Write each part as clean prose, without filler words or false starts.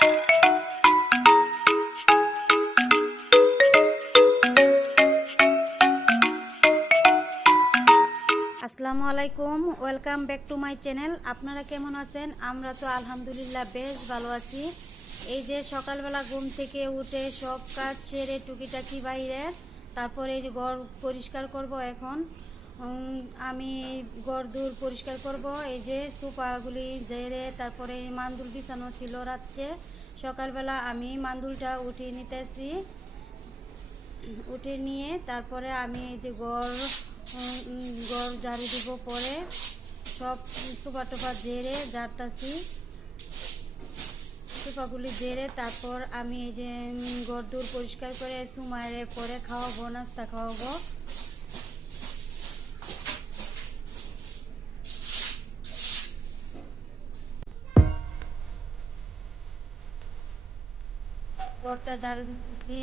আসসালামু আলাইকুম, welcome back to my channel. আপনারা কেমন আছেন? আমরা তো আলহামদুলিল্লাহ বেশ ভালো আছি। এই যে সকালবেলা ঘুম থেকে উঠে সব কাজ সেরে টুকিটাকি বাইরে, তারপরে এই যে ঘর পরিষ্কার করব। এখন আমি ঘর দূর পরিষ্কার করব। এই যে সোফাগুলি ঝেড়ে, তারপরে মান্দুল বিছানো ছিল রাত্রে, সকালবেলা আমি মান্দুলটা উঠিয়ে নিতেছি। উঠে নিয়ে তারপরে আমি এই যে ঘর ঝাড়ু দিব। পরে সব সোফা টোফা ঝেড়ে ঝাড়তাছি, সোফাগুলি ঝেড়ে তারপর আমি এই যে ঘর দূর পরিষ্কার করে সুমাইরে পরে খাওয়াবো, নাস্তা খাওয়াবো। ঘরটা ঝাড়ু দিচ্ছি।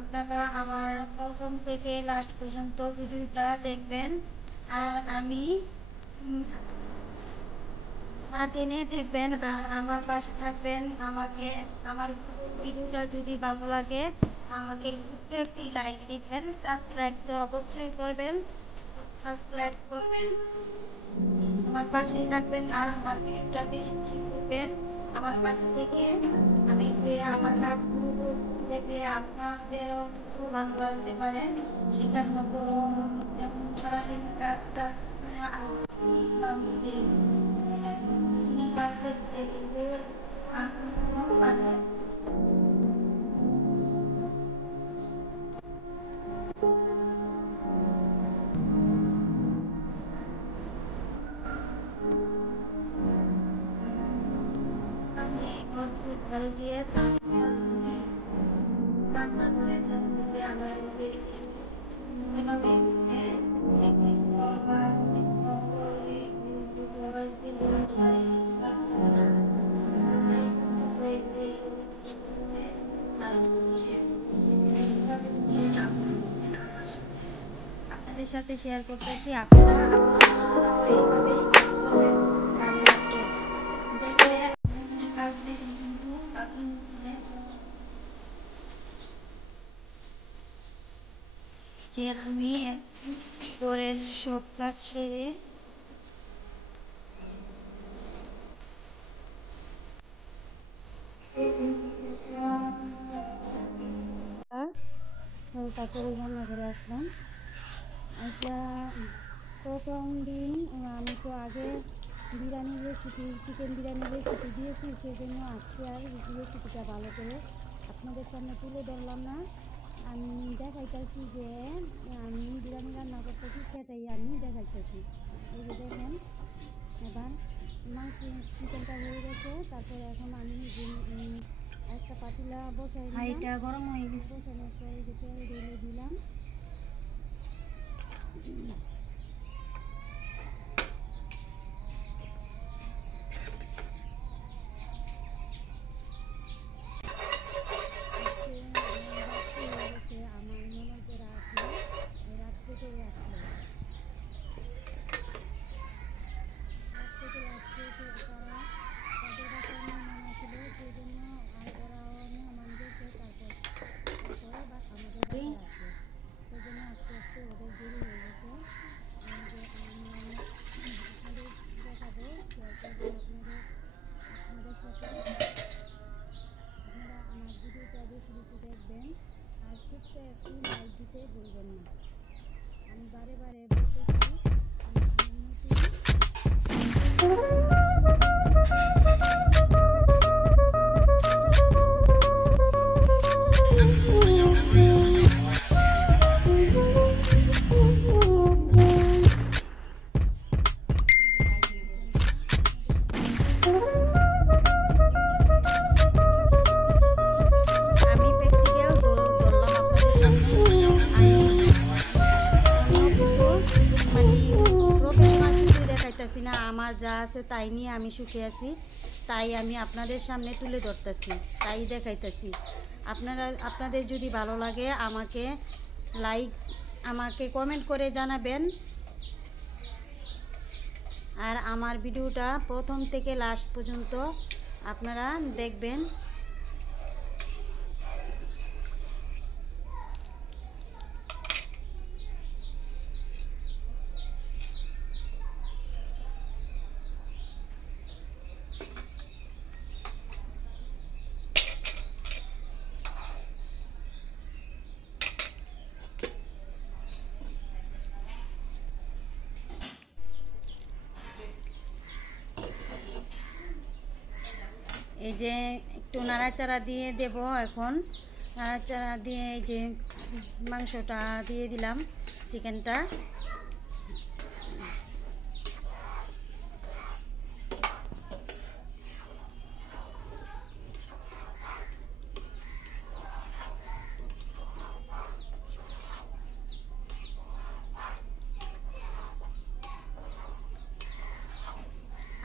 আপনারা আমার প্রথম থেকে লাস্ট পর্যন্ত ভিডিওটা দেখবেন, আর আমি টেনে দেখবেন, আমার পাশে থাকবেন। আমার ভিডিওটা যদি ভালো লাগে আমাকে একটি লাইক দিবেন, সাবস্ক্রাইব তো অবশ্যই করবেন, আমার পাশে থাকবেন আর আমার ভিডিওটা বেশি বেশি করবেন। আমার পাশে থেকে আমি আমার কাজগুলো দেখে আপনাদেরও কিছু ভালো লাগতে পারে, সেটার মতো সারাদিন কাজটা জল দিয়ে রান্না করে জল দিয়ে আমার আপনাদের সাথে শেয়ার করতেছি। আপনারা এইভাবে দেখে কাজ দেখে কিন্তু আপনি যে আমি ঘরের সব কাজ সেরে তারপরে রান্না করে আসলাম। এটা প্রথম দিন আমি তো আগে বিরিয়ানির রেসিপি, চিকেন বিরিয়ানির রেসিপি দিয়েছি, সেজন্য আজকে আর রেসিপিটা ভালো করে আপনাদের সামনে তুলে ধরলাম না। আমি দেখাইতেছি যে আমি বিরিয়ানি রান্না করতেছি, সেটাই আমি দেখাইতেছি। এই যে দেখেন, এবার মাংস চিকেনটা হয়ে গেছে। তারপরে এখন আমি একটা পাতিলা বসাই দিলাম, এটা গরম হয়ে গেছে। বসানোর পরে যে তেল ঢেলে দিলাম। আমার ননদেরা আসলো, রাত্রে করে আসলো, তারা তাদের বাসায় মেহমান আসলো, সেই জন্য ওরাও মেহমান গেছে। তারপরে আমাদের বাসায় আসলো, সেই জন্য আস্তে আস্তে ওদের দেরি হয়ে গেছে। আপনাদের দেখাবো, শেয়ার করবো আপনাদের সাথে। আপনারা আমার ভিডিওটা বেশি বেশি দেখবেন, আর ছোট্ট একটি লাইক দিতে ভুলবেন না। আমি বারে বারে বলতেছি, আমি নতুন না, আমার যা আছে তাই নিয়ে আমি সুখে আছি, তাই আমি আপনাদের সামনে তুলে ধরতেছি, তাই দেখাইতেছি। আপনাদের যদি ভালো লাগে আমাকে কমেন্ট করে জানাবেন, আর আমার ভিডিওটা প্রথম থেকে লাস্ট পর্যন্ত আপনারা দেখবেন। এই যে একটু নাড়াচাড়া দিয়ে দেব এখন। নাড়াচাড়া দিয়ে এই যে মাংসটা দিয়ে দিলাম, চিকেনটা।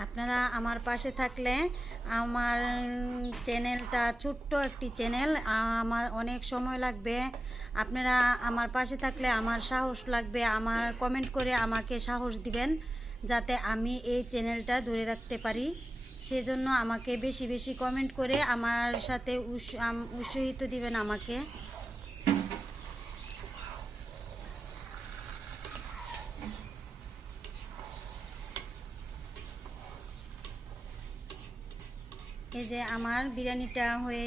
আপনারা আমার পাশে থাকলে, আমার চ্যানেলটা ছোট্ট একটি চ্যানেল, আমার অনেক সময় লাগবে। আপনারা আমার পাশে থাকলে আমার সাহস লাগবে, আমার কমেন্ট করে আমাকে সাহস দিবেন যাতে আমি এই চ্যানেলটা ধরে রাখতে পারি। সেজন্য আমাকে বেশি বেশি কমেন্ট করে আমার সাথে উৎসাহিত দিবেন আমাকে। এই যে আমার বিরিয়ানিটা হয়ে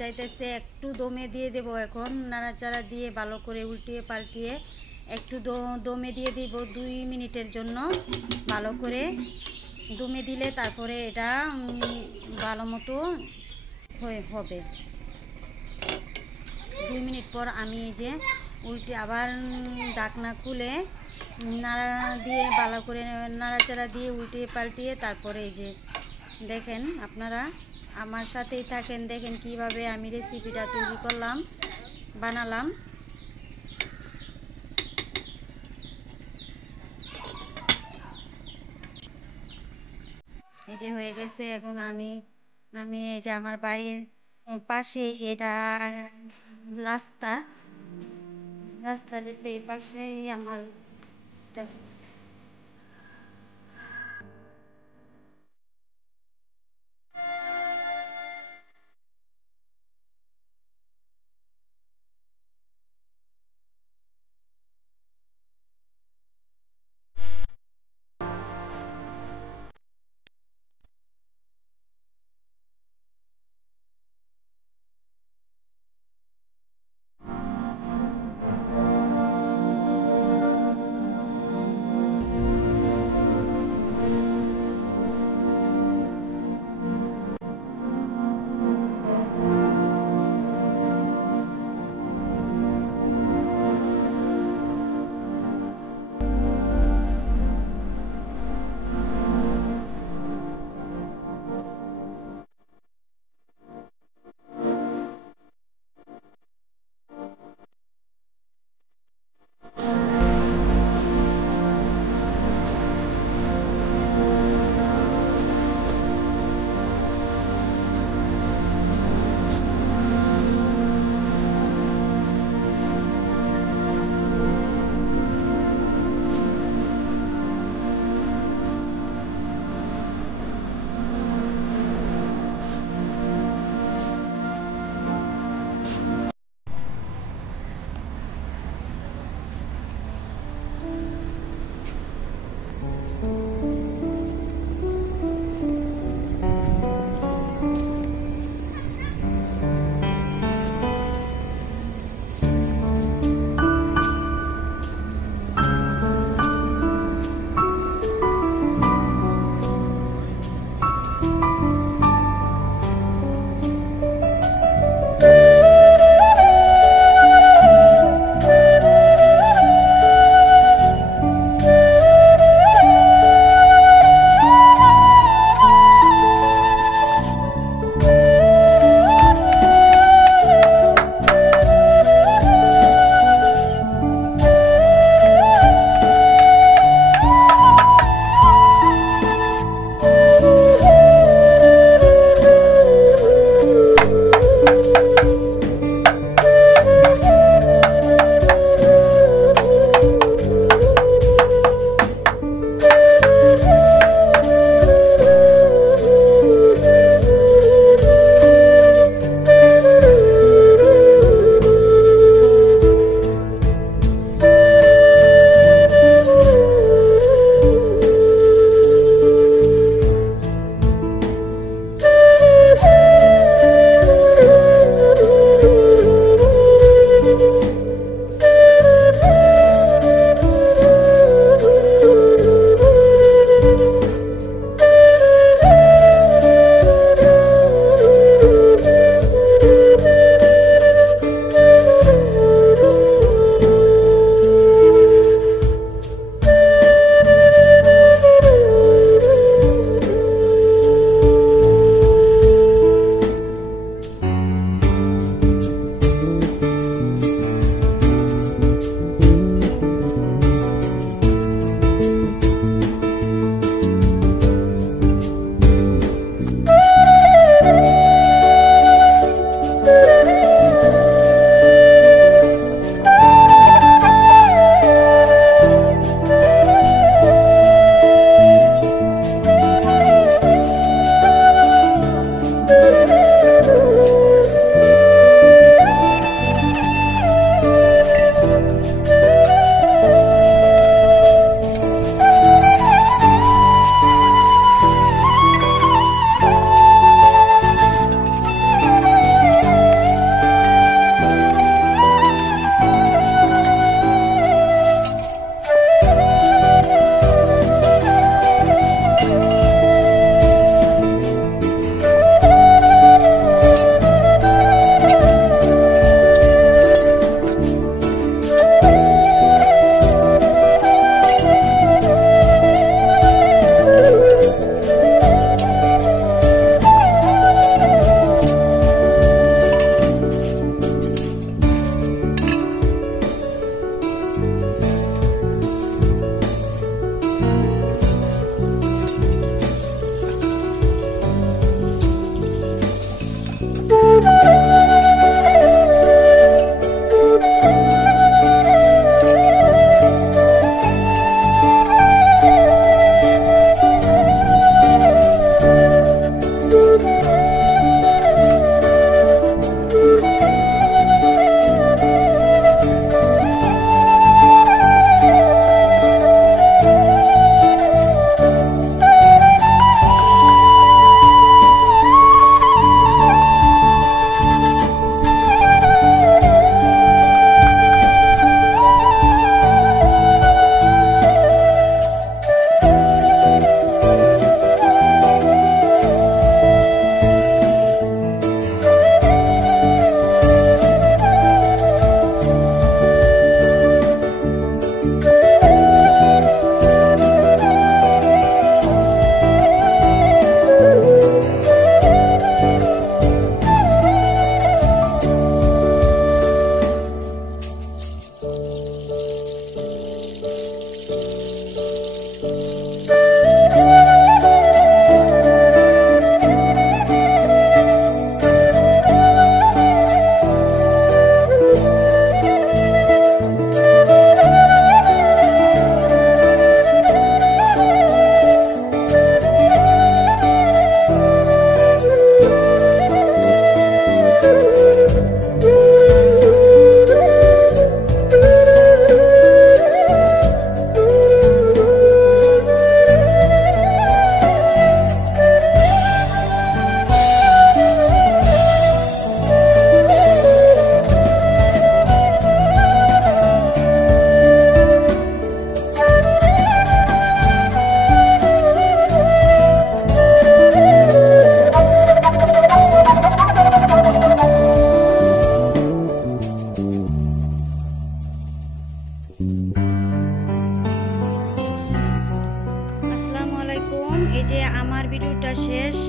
যাইতেছে, একটু দমে দিয়ে দেব এখন। নাড়াচাড়া দিয়ে ভালো করে উল্টিয়ে পাল্টিয়ে একটু দমে দিয়ে দিব 2 মিনিটের জন্য। ভালো করে দমে দিলে তারপরে এটা ভালো মতো হবে। 2 মিনিট পর আমি এই যে উল্টে আবার ঢাকনা খুলে নাড়া দিয়ে ভালো করে নাড়াচাড়া দিয়ে উল্টিয়ে পাল্টিয়ে তারপরে এই যে দেখেন, আপনারা আমার সাথেই থাকেন, দেখেন কিভাবে আমি রেসিপিটা তৈরি করলাম, বানালাম। এই যে হয়ে গেছে। এখন আমি আমি এই যে আমার বাড়ির পাশে এটা রাস্তা রাস্তার এই পাশেই আমার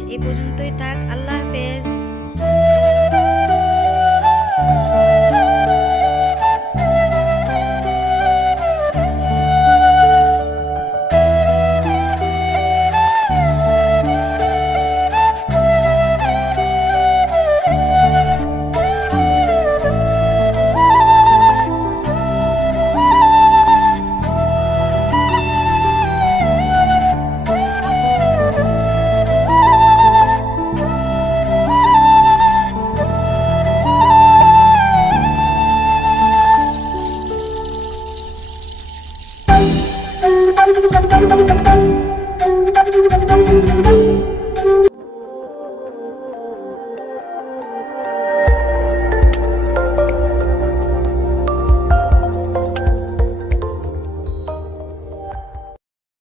এ পর্যন্তই থাক। আল্লাহ হাফেজ।